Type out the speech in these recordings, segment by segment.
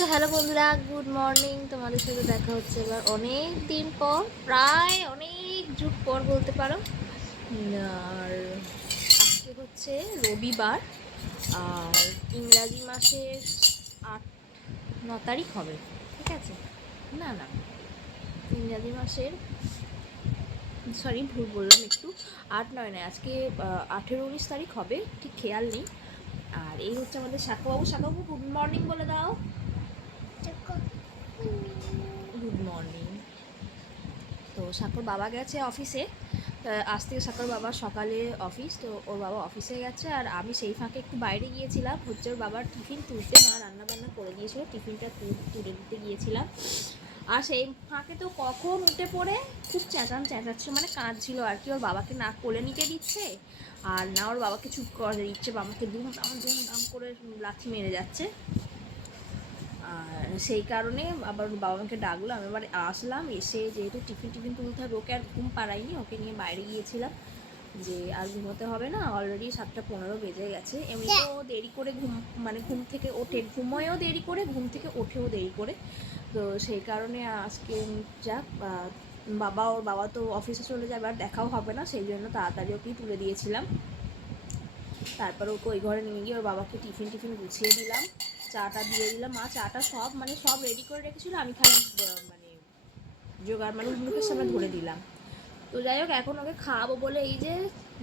তো হ্যালো বন্ধুরা, good morning. তোমাদের সাথে দেখা হচ্ছে এবার অনেক দিন পর, প্রায় অনেক যুগ পর বলতে পারো। আর আজকে হচ্ছে রবিবার, আর ইংরাজি মাসের 8-9 তারিখ হবে, ঠিক আছে? না না, ইংরাজি মাসের, সরি ভুল বললাম একটু, 8-9 নয়, আজকে 18-19 তারিখ হবে, ঠিক খেয়াল নেই। আর এই হচ্ছে আমাদের শাখাবাবু। শাখাবাবু গুড মর্নিং বলে দাও। Good morning. তো সাকর বাবা গেছে অফিসে, আজ থেকে সাকর বাবা সকালে অফিস, তো ওর বাবা অফিসে গেছে, আর আমি সেই ফাঁকে একটু বাইরে গিয়েছিলাম, হচ্ছে ওর বাবার টিফিন তুলতে। মা রান্নাবান্না করে দিয়েছিল, টিফিনটা তুলে দিতে গিয়েছিলাম। আর সেই ফাঁকে তো কখন উঠে পড়ে খুব চেঁচাচ্ছে, মানে কাঁদছিল আর কি। ওর বাবাকে না কোলে নিতে দিচ্ছে, আর না ওর বাবাকে চুপ করে দিচ্ছে, বাবাকে দুম দাম করে লাথি মেরে যাচ্ছে। আর সেই কারণে আবার বাবা মাকে ডাকলো। আমি এবার আসলাম, এসে যেহেতু টিফিন তুলতে হবে, ওকে আর ঘুম পাড়াইনি, ওকে নিয়ে বাইরে গিয়েছিলাম, যে আর ঘুমোতে হবে না, অলরেডি 7:15 বেজে গেছে। এমনিতেও দেরি করে ঘুম থেকে ওঠে, ঘুমোয়ও দেরি করে, ঘুম থেকে ওঠেও দেরি করে। তো সেই কারণে আজকে যাক, ওর বাবা তো অফিসে চলে যাবে, আর দেখাও হবে না, সেই জন্য তাড়াতাড়ি ওকেই তুলে দিয়েছিলাম। তারপর ওকে ওই ঘরে নিয়ে গিয়ে ওর বাবাকে টিফিন গুছিয়ে দিলাম, চাটা দিয়ে দিলাম। মা চাটা সব রেডি করে রেখেছিল, আমি খালি জোগাড় মুখের সামনে ধরে দিলাম। তো যাই হোক, এখন ওকে খাওয়াবো বলে এই যে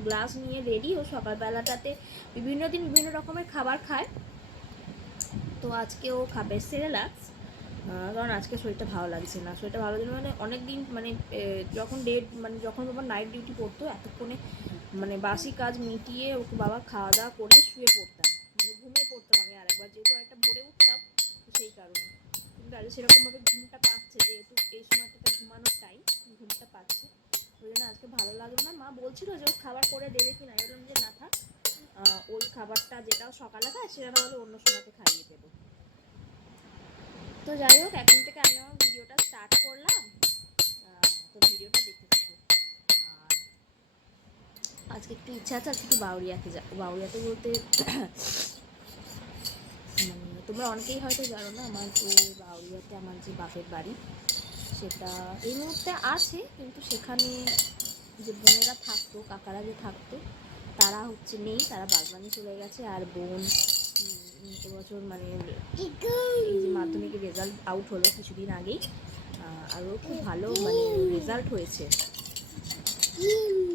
গ্লাস নিয়ে রেডি। ও সকালবেলাটাতে বিভিন্ন দিন বিভিন্ন রকমের খাবার খায়, তো আজকে ও খাবে সেরেলাক্স। কারণ আজকে শরীরটা ভালো লাগছে না। শরীরটা ভালো লাগছে মানে অনেক দিন, যখন বাবা নাইট ডিউটি করতো, এতক্ষণে বাসি কাজ মিটিয়ে ওকে বাবা খাওয়া দাওয়া করে শুয়ে পড়তাম, ঘুমিয়ে পড়তাম আমি আরেকবার, যেহেতু আরেকটা ভোরে উঠতাম, তো সেই কারণে। কিন্তু আজ সেরকমভাবে ঘুমটা পাচ্ছে, যেহেতু এই সময়টা তার ঘুমানোর টাইম, ঘুমটা পাচ্ছে, ওই জন্য আজকে ভালো লাগলো না। মা বলছিল যে ও খাবার করে দেবে কি না, বললাম যে না থাক, ওই খাবারটা যেটা সকালে খায় সেটা না হলে অন্য সময়তে খাইয়ে দেবো। তো যাই হোক, এখন থেকে আমি আমার ভিডিওটা স্টার্ট করলাম, তো ভিডিওটা দেখতে থাকো। আর আজকে একটু ইচ্ছা আছে আজকে একটু বাউরিয়াতে যাবো। বাউরিয়াতে বলতে তোমরা অনেকেই হয়তো জানো না, আমার যে বাউরিয়াতে আমার যে বাপের বাড়ি, সেটা এই মুহূর্তে আছে, কিন্তু সেখানে যে বোনেরা থাকতো, কাকারা যে থাকতো, তারা হচ্ছে নেই, তারা বাগবানি চলে গেছে। আর বোন এবছর এই যে মাধ্যমিকের রেজাল্ট আউট হলো কিছুদিন আগেই, আরও খুব ভালো রেজাল্ট হয়েছে।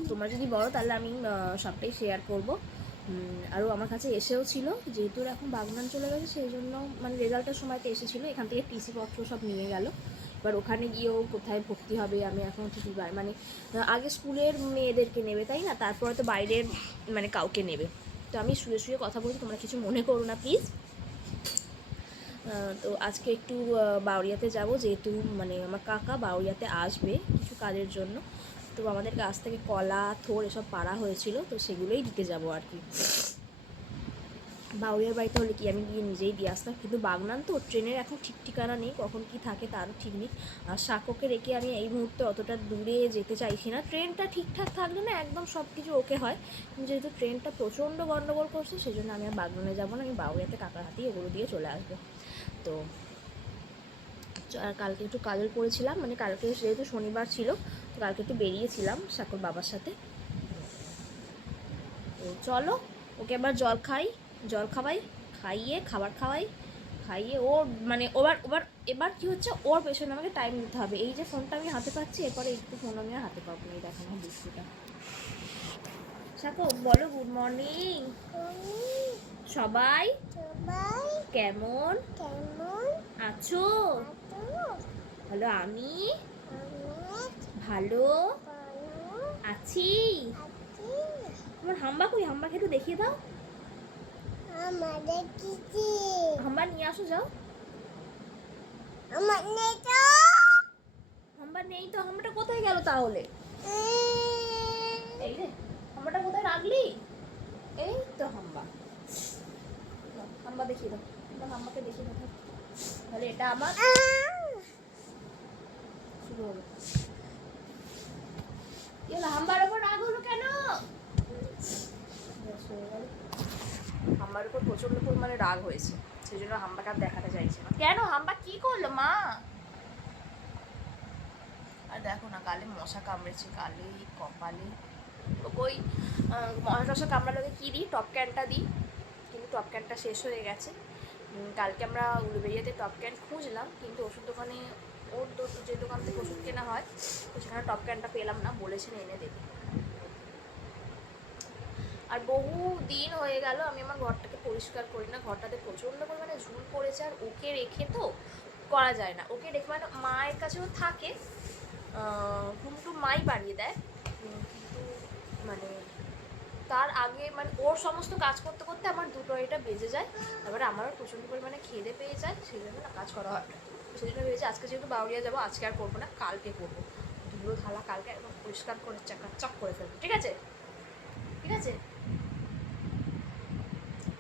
তোমরা যদি বলো তাহলে আমি সবটাই শেয়ার করব। আরও আমার কাছে এসেও ছিল, যেহেতু এখন বাগনান চলে গেছে, সেই জন্য রেজাল্টের সময়তে এসেছিলো, এখান থেকে টিসি পত্র সব নিয়ে গেল। এবার ওখানে গিয়েও কোথায় ভর্তি হবে আমি এখন ঠিক আগে স্কুলের মেয়েদেরকে নেবে, তাই না, তারপরে তো বাইরের কাউকে নেবে। তো আমি শুয়ে কথা বলছি, তোমরা কিছু মনে করো না প্লিজ। তো আজকে একটু বাউরিয়াতে যাব, যেহেতু আমার কাকা বাউরিয়াতে আসবে কিছু কাজের জন্য। তো আমাদের গাছ থেকে কলা, থোড় এসব পাড়া হয়েছিল, তো সেগুলোই দিতে যাব আর কি। বাউরিয়ার বাড়িতে হলে কি আমি গিয়ে নিজেই দিয়ে আসতাম, কিন্তু বাগনান তো ট্রেনের এখন ঠিক ঠিকানা নেই, কখন কি থাকে তারও ঠিক নেই। আর সাকোকে রেখে আমি এই মুহূর্তে অতটা দূরে যেতে চাইছি না। ট্রেনটা ঠিকঠাক থাকলে না একদম সব কিছু ওকে হয়, কিন্তু যেহেতু ট্রেনটা প্রচণ্ড গণ্ডগোল করছে, সেই জন্য আমি আর বাগনানে যাবো না, আমি বাউরিয়াতে কাকার হাতেই এগুলো দিয়ে চলে আসবো। তো আর কালকে একটু কাজল পড়েছিলাম, কালকে যেহেতু শনিবার ছিল, তো কালকে একটু বেরিয়েছিলাম সাকর বাবার সাথে। তো চলো, ওকে এবার জল খাইয়ে খাবার খাইয়ে ওর এবার কি হচ্ছে, ওর পেছনে আমাকে টাইম দিতে হবে। এই যে ফোনটা আমি হাতে পাচ্ছি, এরপরে একটু ফোন আমি আর হাতে পাবো না। এই দেখো না দুষ্টুটা। সাকো বলো গুড মর্নিং। সবাই কেমন আছো? বলো আমি ভালো আছি। তোমার হাম্বা কই? হাম্বাকে একটু দেখিয়ে দাও। হাম্বা নিয়ে আসো, যাও। হাম্বা নেই তো, হাম্বাটা কোথায় গেল তাহলে? এই রে, হাম্বাটা কোথায় রাখলি? এই তো হাম্বা। হাম্বা দেখিয়ে দাও, হাম্বাকে দেখিয়ে দাও। তাহলে এটা আমার শুরু হলো। কি হলো, হাম্বার ওপর রাগ হলো কেন? হাম্বার উপর প্রচন্ড পরিমাণে রাগ হয়েছে। সেই জন্য হাম্বাকে আর দেখাতে চাইছে না। কেন হাম্বা কি করলো মা? আর দেখো না, গালে মশা কামড়েছে, গালে কপালে। ওই মশা টশা কামড়ালে কী দিই, টপ ক্যানটা দিই, কিন্তু টপ ক্যানটা শেষ হয়ে গেছে। কালকে আমরা উলুবেড়িয়াতে টপ ক্যান খুঁজলাম, কিন্তু ওষুধ দোকানে ওর যে দোকান থেকে ওষুধ কেনা হয় তো সেখানে টপ ক্যানটা পেলাম না, বলেছেন এনে দেবে। আর বহু দিন হয়ে গেল আমি আমার ঘরটাকে পরিষ্কার করি না, ঘরটাতে প্রচণ্ড পরিমাণে ঝুল পড়েছে, আর ওকে রেখে তো করা যায় না। ওকে রেখে মানে মায়ের কাছেও থাকে, ঘুম টুম মাই বাড়িয়ে দেয়, কিন্তু মানে তার আগে মানে ওর সমস্ত কাজ করতে করতে আমার 2টা বেজে যায়। তারপরে আমারও প্রচণ্ড পরিমাণে খিদে পেয়ে যায়, সেই জন্য না কাজ করা হয় না। সেই জন্য ভেবেছি আজকে যেহেতু বাউরিয়া যাবো, আজকে আর করবো না, কালকে করবো। ধুলো থালা কালকে একদম পরিষ্কার করে চাকাচাক করে ফেলবো, ঠিক আছে? ঠিক আছে,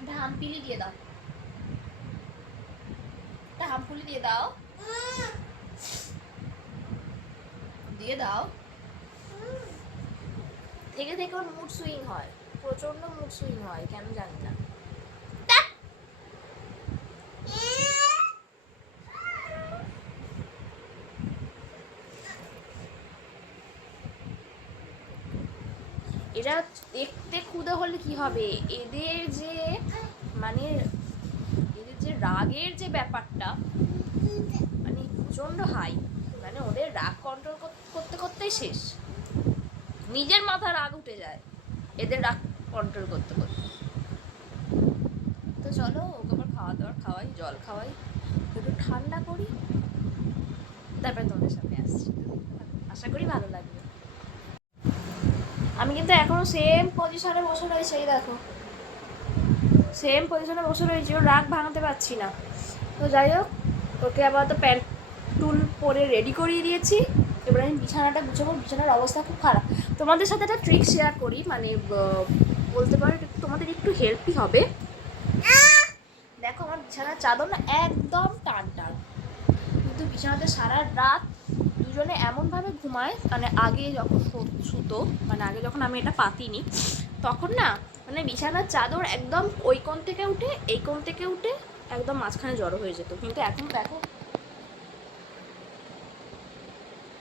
এটা হামপিলি দিয়ে দাও, এটা হামপুলি দিয়ে দাও, দিয়ে দাও। থেকে থেকে ওর মুড সুইং হয়, প্রচণ্ড মুড সুইং হয়, কেন জানি না। এরা দেখতে ক্ষুদে হলে কি হবে, এদের যে মানে এদের যে রাগের যে ব্যাপারটা মানে প্রচণ্ড হাই, মানে ওদের রাগ কন্ট্রোল করতে করতেই শেষ, নিজের মাথা রাগ উঠে যায় এদের রাগ কন্ট্রোল করতে করতে। তো চলো ওকে আবার খাওয়া দাওয়ার খাওয়াই, জল খাওয়াই, একটু ঠান্ডা করি, তারপরে তোমাদের সামনে আসছি। আশা করি ভালো লাগবে। আমি কিন্তু এখনো সেম পজিশনে বসে রয়েছি, এই দেখো সেম পজিশনে বসে রয়েছি, ওর রাগ ভাঙাতে পারছি না। তো যাই হোক, ওকে আবার তো প্যান্ট টুল পরে রেডি করিয়ে দিয়েছি, এবার আমি বিছানাটা গুছাবো। বিছানার অবস্থা খুব খারাপ। তোমাদের সাথে একটা ট্রিক শেয়ার করি, মানে বলতে পারো তোমাদের একটু হেল্পই হবে। দেখো আমার বিছানার চাদর না একদম টান টান, কিন্তু বিছানাতে সারা রাত দুজনে এমনভাবে ঘুমায়, মানে আগে যখন শুতো, মানে আগে যখন আমি এটা পাতিনি তখন না, মানে বিছানার চাদর একদম ওই কোণ থেকে উঠে এই কোণ থেকে উঠে একদম মাঝখানে জড়ো হয়ে যেত, কিন্তু এখন দেখো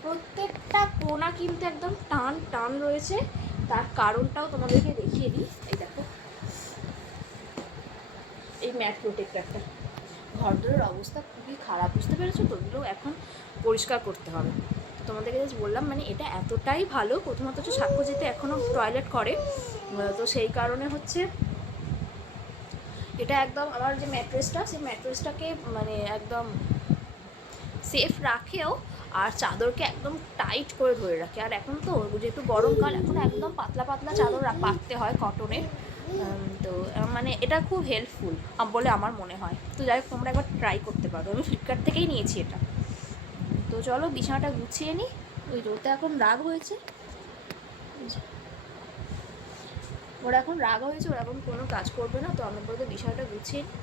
প্রত্যেকটা কোণা কিন্তু একদম টান টান রয়েছে। তার কারণটাও তোমাদেরকে দেখিয়ে দিই, এই দেখো এই ম্যাট প্রোটেক্টরটা। ঘরদোরের অবস্থা খুবই খারাপ, বুঝতে পেরেছো তো, ওগুলো এখন পরিষ্কার করতে হবে। তো তোমাদেরকে জাস্ট বললাম, মানে এটা এতটাই ভালো। প্রথমত হচ্ছে সাক্ষ্য যেতে এখনও টয়লেট করে, তো সেই কারণে হচ্ছে এটা একদম আমার যে ম্যাট্রেসটা, সেই ম্যাট্রেসটাকে মানে একদম সেফ রাখেও, আর চাদরকে একদম টাইট করে ধরে রাখে। আর এখন তো যেহেতু গরমকাল, এখন একদম পাতলা পাতলা চাদর পাততে হয় কটনের, তো মানে এটা খুব হেল্পফুল বলে আমার মনে হয়। তো যাই হোক, তোমরা একবার ট্রাই করতে পারো, আমি ফ্লিপকার্ট থেকেই নিয়েছি এটা। তো চলো বিছানাটা গুছিয়ে নিই। ওই রোদে এখন রাগ হয়েছে, ওরা এখন রাগ হয়েছে, ওরা এখন কোনো কাজ করবে না, তো আমি বলতে বিছানাটা গুছিয়ে নিই,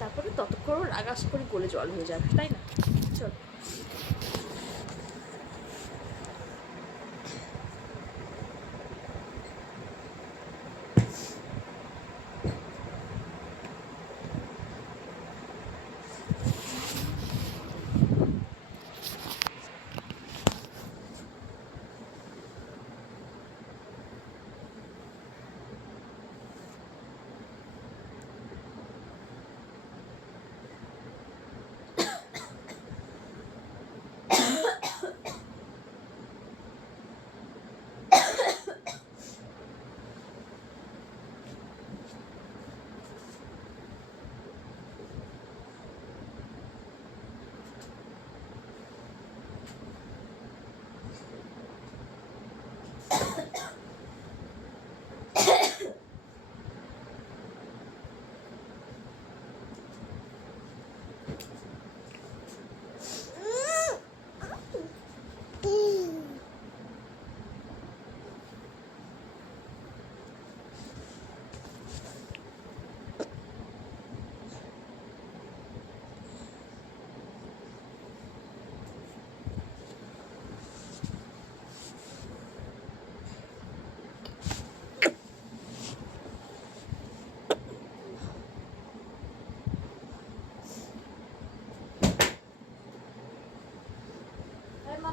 তারপরে ততক্ষণ রাগ আশা করি গলে জল হয়ে যাবে, তাই না? চলো।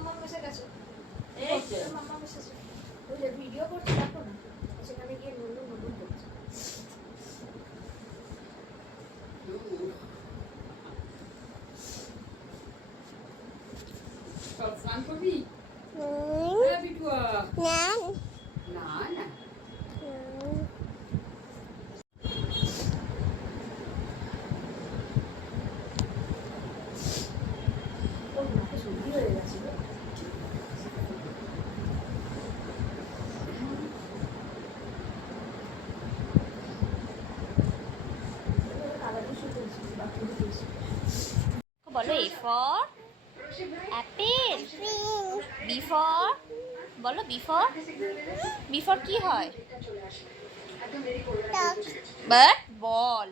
মাম্মা এসে গেছে, মাম্মা এসেছে, ওই যে ভিডিও করছে দেখো না, সেখানে গিয়ে নুনু নুনু করছে। স্নান করবি না না ওর নাকে সর্দি হয়ে গেছে গো। বলো A for apple, B for, বলো বি ফর, বি ফর কি হয়? Bat ball.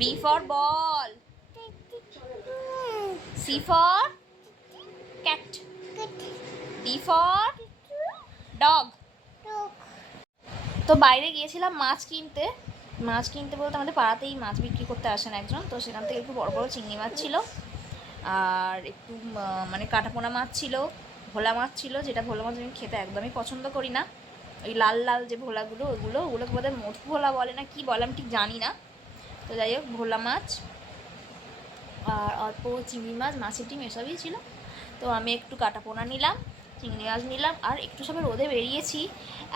B for ball, C for cat, D for dog. তো বাইরে গিয়েছিলাম মাছ কিনতে, মাছ কিনতে বলতে আমাদের পাড়াতেই মাছ বিক্রি করতে আসেন একজন, তো সেখান থেকে একটু বড় বড় চিংড়ি মাছ ছিল, আর একটু মানে কাটাপোনা মাছ ছিল, ভোলা মাছ ছিল, যেটা ভোলা মাছ আমি খেতে একদমই পছন্দ করি না, ওই লাল লাল যে ভোলাগুলো ওগুলোকে বোধহয় মধু ভোলা বলে না কি বলে আমি ঠিক জানি না। তো যাই হোক ভোলা মাছ আর অল্প চিংড়ি মাছ, মাছের ডিম এসবই ছিল। তো আমি একটু কাটাপোনা নিলাম, চিংড়ি মাছ নিলাম, আর একটু সবে রোদে বেরিয়েছি,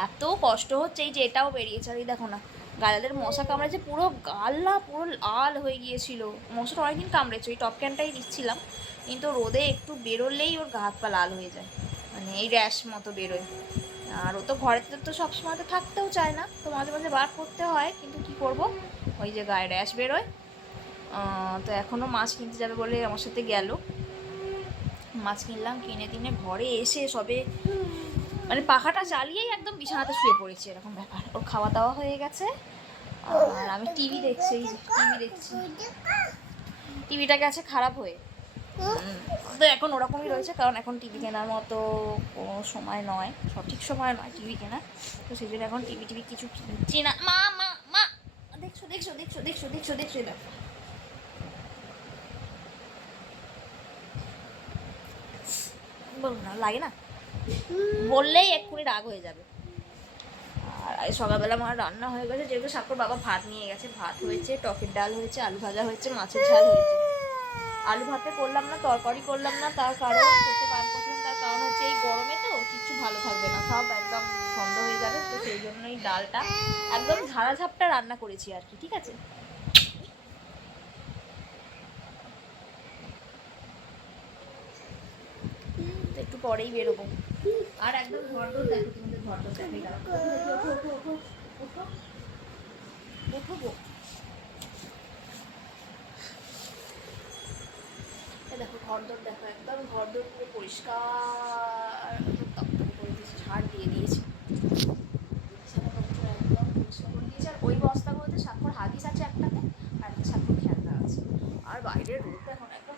এত কষ্ট হচ্ছে, এই যে এটাও বেরিয়েছে, আর এই দেখো না গালেদের মশা কামড়েছে, পুরো গাল না পুরো লাল হয়ে গিয়েছিল, মশাটা অনেকদিন কামড়েছে, ওই টপ ক্যানটাই দিচ্ছিলাম, কিন্তু রোদে একটু বেরোলেই ওর গা হাত পা লাল হয়ে যায়, মানে এই র্যাশ মতো বেরোয়। আর ও তো ঘরেতে তো সবসময় তো থাকতেও চায় না, তো মাঝে মাঝে বার করতে হয়, কিন্তু কি করব, ওই যে গায়ে র্যাশ বেরোয়। তো এখনও মাছ কিনতে যাবে বলে আমার সাথে গেল, মাছ কিনলাম, কিনে টিনে ঘরে এসে সবে মানে পাখাটা চালিয়েই একদম বিছানাতে শুয়ে পড়েছি, এরকম ব্যাপার। ওর খাওয়া দাওয়া হয়ে গেছে, আর আমি টিভি দেখছি, টিভি দেখছি, টিভিটা গেছে খারাপ হয়ে। তো এখন ওরকমই রয়েছে, কারণ এখন টিভি কেনার মতো কোনো সময় নয়, সঠিক সময় নয় টিভি কেনা, তো সেই জন্য এখন টিভি কিছু কিনছি না। মা মা মা দেখছো দেখছো দেখছো দেখছো দেখছো দেখছো দেখো, বলুন না লাগে না, বললেই এক্ষুনি রাগ হয়ে যাবে। আর সকালবেলা আমার রান্না হয়ে গেছে, যেহেতু সাক্ষর বাবা ভাত নিয়ে গেছে, ভাত হয়েছে, টকের ডাল হয়েছে, আলু ভাজা হয়েছে, মাছের ঝাল হয়েছে। আলু ভাতে করলাম না, তরকারি করলাম না, তার কারণ করতে পারলাম, তার কারণ হচ্ছে এই গরমে তো কিচ্ছু ভালো থাকবে না, সব একদম বন্ধ হয়ে যাবে, তো সেই জন্যই ডালটা একদম ঝাড়াঝাপটা রান্না করেছি আর কি, ঠিক আছে। তো একটু পরেই বেরোবো, আর একদম ঘর দর দেখো, তোমাদের ঘর দর দেখে গেল, দেখো ঘর দর দেখো, একদম ঘর দর পুরো পরিষ্কার তকতকে করে দিয়েছি, ঝাড় দিয়ে দিয়েছি, একদম পরিষ্কার করে দিয়েছি। আর ওই বস্তাগুলোতে স্বাক্ষর হাগিস আছে একটাতে, আর একটা স্বাক্ষর খেলনা আছে, আর বাইরের রোদ এখন একদম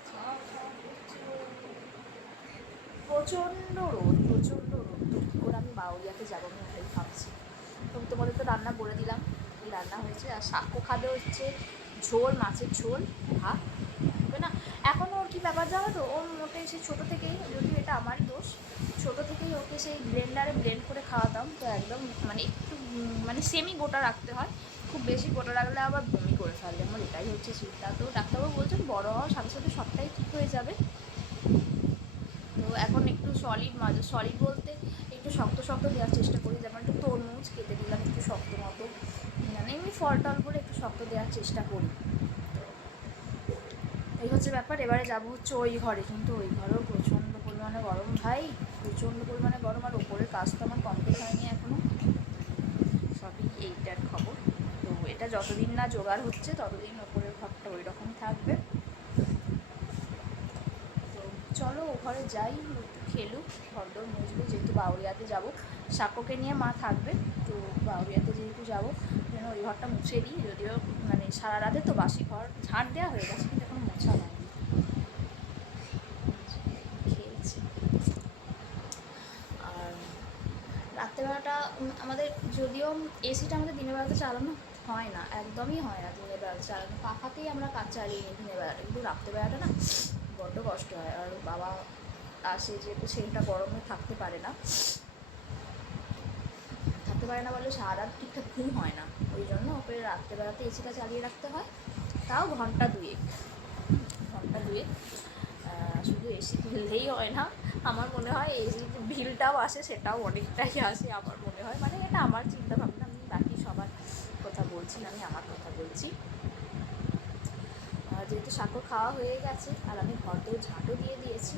প্রচণ্ড রোদ, প্রচণ্ড রোদ। তো কী করে আমি বাউরিয়াতে যাবো আমি ওটাই ভাবছি। তো তোমাদের তো রান্না বলে দিলাম, এই রান্না হয়েছে, আর সাক্ষ্য খাবে হচ্ছে ঝোল, মাছের ঝোল, ভাত হবে না। এখনও ওর কী ব্যাপার জানো তো, ওর মোটে সে ছোটো থেকেই, যদিও এটা আমারই দোষ, ছোটো থেকেই ওকে সেই ব্লেন্ডারে ব্লেন্ড করে খাওয়াতাম, তো একদম মানে একটু মানে সেমি গোটা রাখতে হয়, খুব বেশি গোটা রাখলে আবার বমি করে ফেলে, আমার এটাই হচ্ছে চিন্তা। তো ডাক্তারবাবু বলছেন বড়ো হওয়ার সাথে সাথে সবটাই ঠিক হয়ে যাবে। তো এখন একটু সলিড বলতে একটু শক্ত শক্ত দেওয়ার চেষ্টা করি, যেমন একটু তরমুজ কেটে দিলাম একটু শক্ত মতো, মানে এমনি ফল টল করে একটু শক্ত দেওয়ার চেষ্টা করি। এই হচ্ছে ব্যাপার। এবারে যাবো হচ্ছে ওই ঘরে, কিন্তু ওই ঘরেও প্রচণ্ড পরিমাণে গরম ভাই, প্রচণ্ড পরিমাণে গরম, আর ওপরের কাজ তো আমার কমপ্লিট হয়নি এখনও, সবই এইটার খবর। তো এটা যতদিন না জোগাড় হচ্ছে ততদিন ওপরের ঘরটা ওই রকম থাকবে। তো চলো ও ঘরে যাই, একটু খেলুক, ঘরদোর মুছবো, যেহেতু বাউরিয়াতে যাবো, সাক্ষ্যকে নিয়ে মা থাকবে, তো বাউরিয়াতে যেহেতু যাবো যেন ওই ঘরটা মুছে দিই, যদিও মানে সারা রাতে তো বাসি ঘর ঝাঁট দেওয়া হয়ে গেছে, কিন্তু এখন মোছা হয়নি, খেলছে। আর রাত্রেবেলাটা আমাদের, যদিও এসিটা আমাদের দিনের বেলাতে চালানো হয় না, একদমই হয় না দিনের বেলাতে চালানো পাখাতেই আমরা কাজ চালিয়ে নিই দিনের বেলাটা, কিন্তু রাত্রেবেলাটা না বড্ড কষ্ট হয়। আর বাবা আসে যেহেতু সেটা গরমে থাকতে পারে না বলে সারা রাত ঠিকঠাক ঘুম হয় না, ওই জন্য ওকে রাত্রেবেলাতে এসিটা চালিয়ে রাখতে হয়, তাও ঘন্টা দুয়েক। শুধু এসি তুললেই হয় না, আমার মনে হয় এসির যে বিলটাও আসে সেটাও অনেকটাই আসে আমার মনে হয়। মানে এটা আমার চিন্তা ভাবনা, আমি বাকি সবার কথা বলছি না, আমি আমার কথা বলছি। যেহেতু সাঁকো খাওয়া হয়ে গেছে আর আমি ঘরতেও ঝাঁটও দিয়ে দিয়েছি,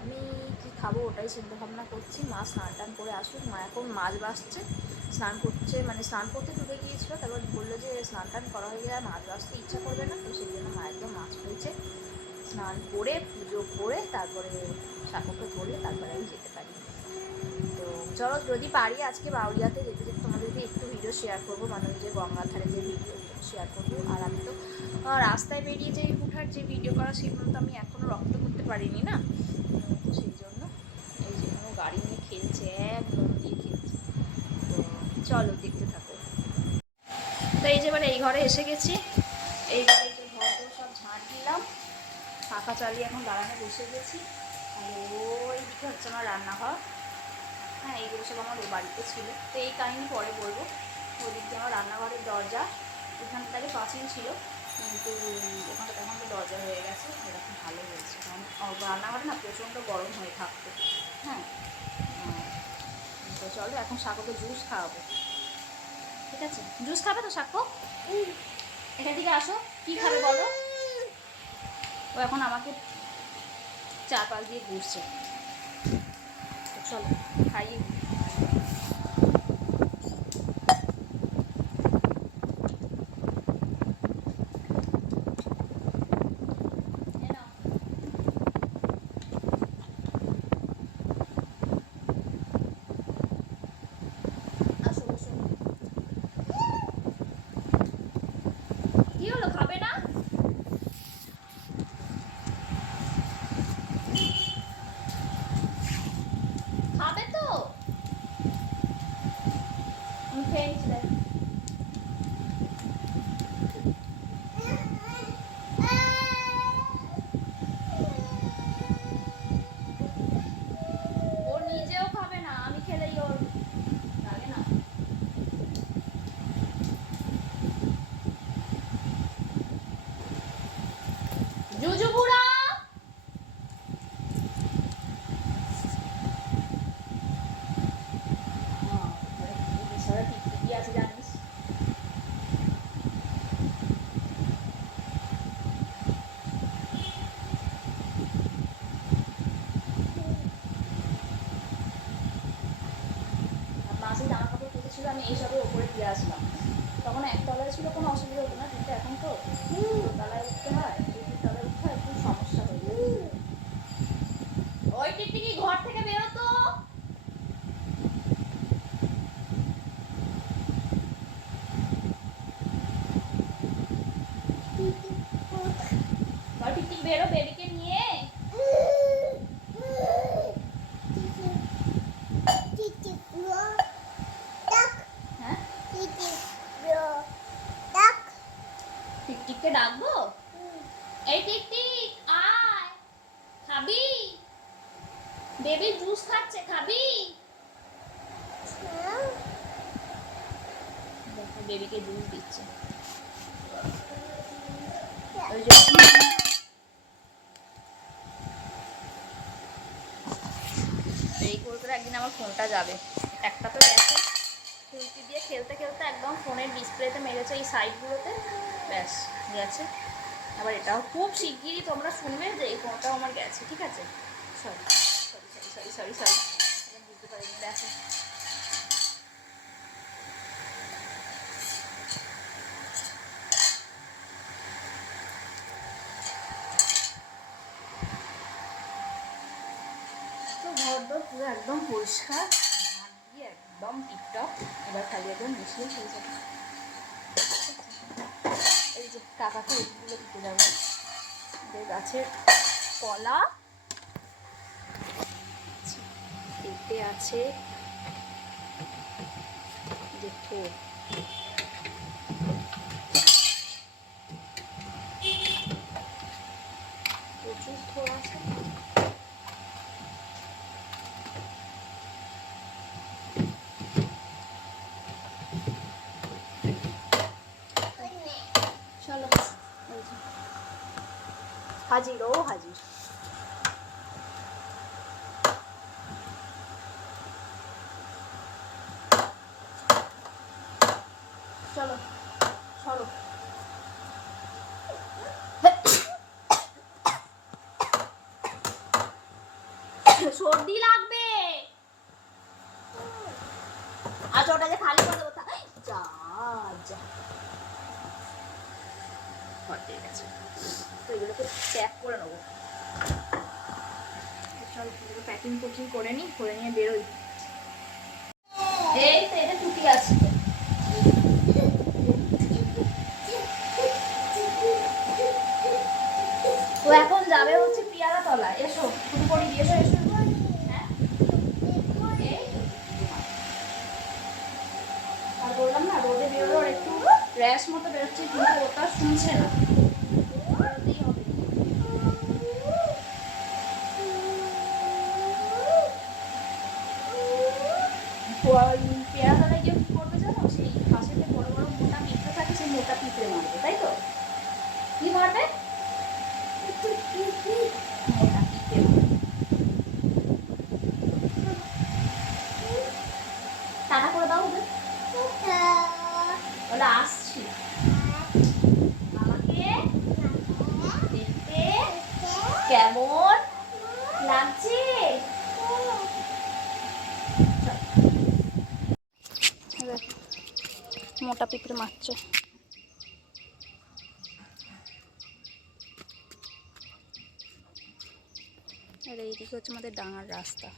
আমি কি খাবো ওটাই চিন্তা ভাবনা করছি। মা স্নান টান করে আসুক, মা এখন মাছ বাছছে, স্নান করছে, মানে স্নান করতে ঢুকে গিয়েছিলো, তারপর বললো যে স্নান টান করা হয়ে গেলে মাছ বাছতে ইচ্ছা করবে না, তো সেই জন্য মা একদম মাছ ফেলছে। স্নান করে পুজো করে তারপরে সাঁকোকে ধরলে তারপরে আমি যেতে পারি। তো চলো যদি পারি আজকে বাউরিয়াতে যেতে যেতে তোমাদেরকে একটু ভিডিও শেয়ার করবো, মানে ওই যে গঙ্গার ধারে যে ভিডিও শেয়ার করবো। আর আমি তো রাস্তায় বেরিয়ে যে হুঠার যে ভিডিও করা সেগুলো তো আমি এখনও রপ্ত করতে পারিনি না, তো সেই জন্য এই যে কোনো গাড়ি নিয়ে খেলছে, এক মন দিয়ে খেলছে। তো চলো দেখতে থাকো। তো এই যে মানে এই ঘরে এসে গেছি, এই ঘরে যে ঘরগুলো সব ঝাঁট দিলাম, পাখা চালিয়ে এখন দাঁড়ানো বসে গেছি। আর ওই দিকে হচ্ছে আমার রান্নাঘর, হ্যাঁ এইগুলো সব আমার ও বাড়িতে ছিল, তো এই কাহিনি পরে বলবো। ওই দিক দিয়ে আমার রান্নাঘরের দরজা, এখানটা আগে পাঁচিল ছিল কিন্তু ওখানটা এখন তো দরজা হয়ে গেছে, এটা খুব ভালো হয়েছে, কারণ রান্নাঘরে না প্রচণ্ড গরম হয়ে থাকতো। হ্যাঁ, তো চলো এখন সাঁকোকে জুস খাওয়াবো, ঠিক আছে? জুস খাবে তো সাঁকো? এখান থেকে আসো, কী খাবে বলো? ও এখন আমাকে চারপাশ দিয়ে ঘুরছে, তো চলো খাইয়ে। কি হলো, খাবে না? খাবে তো? আমি খেয়ে নিচ্ছি। ও নিজেও খাবে না, আমি খেলেই ওর লাগে না। জুজু বুড়া টিকটিকি আছে জানিস? মাসি জামা কাপড় কেটেছিল, আমি এইসবের ওপরে দিয়ে আসলাম, তখন একতলায় ছিল কোনো অসুবিধা হতো না, কিন্তু এখন তো দোতলায় উঠতে হয়, তলায় উঠতে হয়, খুব সমস্যা হয়ে যায়। ওই টিকটিকি ঘর থেকে বেরো তো। টিকটিক বেরো বেবিকে নিয়ে। হ্যাঁ, টিকটিককে ডাকবো? এই টিকটিক আয়, খাবি? বেবি জুস খাচ্ছে, খাবি? দেখো বেবিকে জুস দিচ্ছে। ওই যে এই করে করে একদিন আমার ফোনটা যাবে, একটা তো গেছে, খুলতি দিয়ে খেলতে খেলতে একদম ফোনের ডিসপ্লেতে মেরেছে এই সাইডগুলোতে, ব্যাস গেছে। আবার এটাও খুব শিগগিরই তোমরা শুনবে যে এই ফোনটাও আমার গেছে, ঠিক আছে? Sorry sorry sorry sorry sorry sorry, বুঝতে পারিনি, দেখো। তো ঘর দর পুরো একদম পরিষ্কার, ঝাঁট দিয়ে একদম টিপটপ, এবার খালি একদম মিশিয়ে হয়ে যাবে। এই যে কাকাকে এগুলো দিতে যাবো, গাছের কলা, পেঁপে আছে, দেখো হাজির, ও হাজির। চলো সরো। সর্দি লাগবে। আচ্ছা ওটা যে খালি করে দেবো যা যা হয়ে গেছে। তো এগুলোকে প্যাক করে নেবো। চলো প্যাকিং কুকিং করে নিই, করে নিয়ে বেরোই। এই তো এটা টুটি আছে। তো এখন যাবে হচ্ছে পিয়ারা তলা। এসো শুরু করি, এসো এসো। হ্যাঁ আর বললাম না রোদে বেরোলো একটু র্যাশ মতো বেরোচ্ছে, কিন্তু ওটা শুনছে না। পেয়ারা তলায় গিয়ে কি করবে জানো, সেই পাশে যে বড় বড় মোটা পিঁপড়ে থাকে সেই মোটা পিঁপড়ে মারবে, তাই তো? কি মারবে? মোটা পিঁপড়ে মারবে। টাটা করে দাও ওদের। বলে আসছি। আমাকে দেখতে কেমন লাগছে? মোটা পিঁপড়ে মারছে। আর এইদিকে হচ্ছে আমাদের ডাঙার রাস্তা।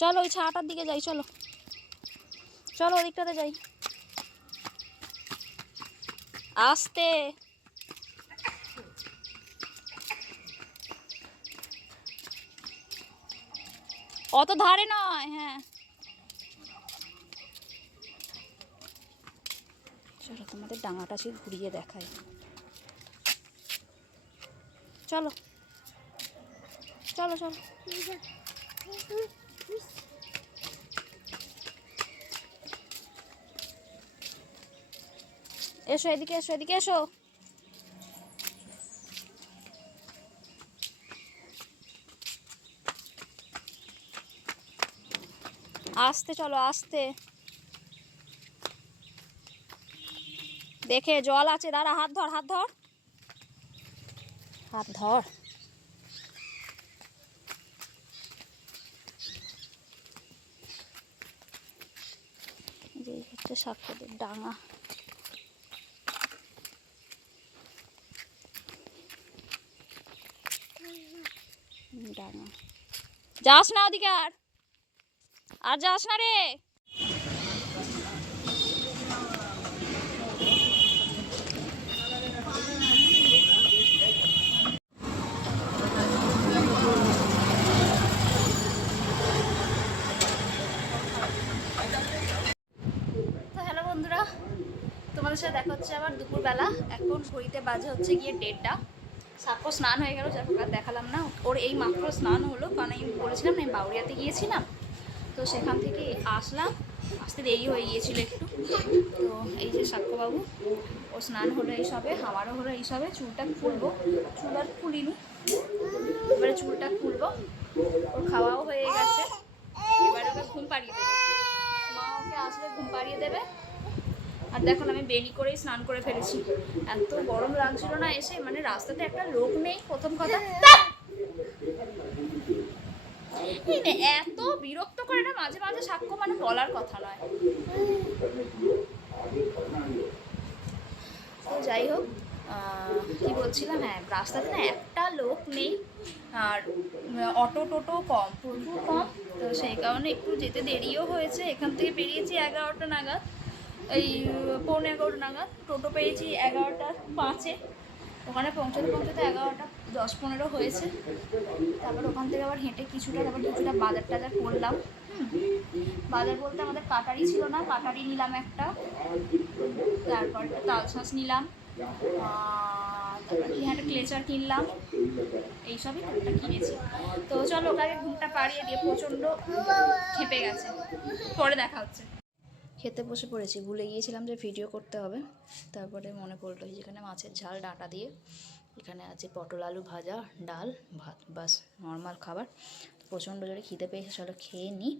চলো ওই ছাটার দিকে যাই, চলো চলো ওদিকটাতে যাই। আস্তে। অত ধারে নয়। হ্যাঁ চলো তোমাদের ডাঙাটা সে ঘুরিয়ে দেখায়। চলো চলো চলো। এসো এদিকে, এসো এদিকে, এসো। আস্তে চলো, আস্তে দেখে। জল আছে, দাঁড়া, হাত ধর, হাত ধর, হাত ধর। যে হচ্ছে সাক্ষরের ডাঙা। ডাঙা যাস না ওদিকে, আর যাস না রে। তো হ্যালো বন্ধুরা, তোমাদের সাথে দেখা হচ্ছে আবার দুপুরবেলা। এখন ঘড়িতে বাজে হচ্ছে গিয়ে 1:30টা। সাক্ষ্য স্নান হয়ে গেল, যার আর দেখালাম না। ওর এই মাত্র স্নান হলো, কারণ আমি বলেছিলাম না আমি বাউরিয়াতে গিয়েছিলাম, তো সেখান থেকে আসলাম, আসতে দেরি হয়ে গিয়েছিল একটু। তো এই যে সাক্ষ্যবাবু, ও স্নান হলো এই সবে, আমারও হলো এই সবে। চুলটা খুলবো, চুল আর খুলিনি, এবারে চুলটা খুলবো। ওর খাওয়াও হয়ে গেছে, এবারে ওকে ঘুম পাড়িয়ে দেবে। মা ওকে আসলে ঘুম পাড়িয়ে দেবে। আর দেখুন আমি বেনি করেই স্নান করে ফেলেছি। এত গরম লাগছিল না এসে, মানে রাস্তাতে একটা লোক নেই প্রথম কথা। এত বিরক্ত করে না মাঝে মাঝে সাক্ষ্য, মানে বলার কথা নয়। তো যাই হোক, কি বলছিলাম, হ্যাঁ রাস্তাতে না একটা লোক নেই, আর অটো টোটো কম, প্রচুর কম। তো সেই কারণে একটু যেতে দেরিও হয়েছে। এখান থেকে বেরিয়েছি 11টা নাগাদ, এই 11:45 নাগাদ। টোটো পেয়েছি 11:05-এ। ওখানে পৌঁছতে পৌঁছতে 11:10-15 হয়েছে। তারপর ওখান থেকে আবার হেঁটে কিছুটা বাজার টাজার করলাম। বাজার বলতে আমাদের কাটারি ছিল না, কাটারি নিলাম একটা, তারপর একটা তালশাঁস নিলাম, তারপর কি একটা ক্লেচার কিনলাম, এইসবই টুকটা কিনেছি। তো চলো ওকে ঘুমটা পাড়িয়ে দিয়ে, প্রচণ্ড খেপে গেছে। পরে দেখা হচ্ছে। খেতে বসে পড়েছি, ভুলে গিয়েছিলাম যে ভিডিও করতে হবে, তারপরে মনে পড়লো যেখানে মাছের ঝাল ডাঁটা দিয়ে, এখানে আছে পটল আলু ভাজা, ডাল, ভাত, বাস নর্মাল খাবার। প্রচণ্ড জোরে খিদে পেয়েছে, চলো খেয়ে নিই।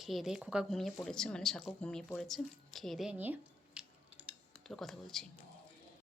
খেয়ে দিয়ে খোকা ঘুমিয়ে পড়েছে, মানে সাকু ঘুমিয়ে পড়েছে। খেয়ে দিয়ে নিয়ে তোর কথা বলছি।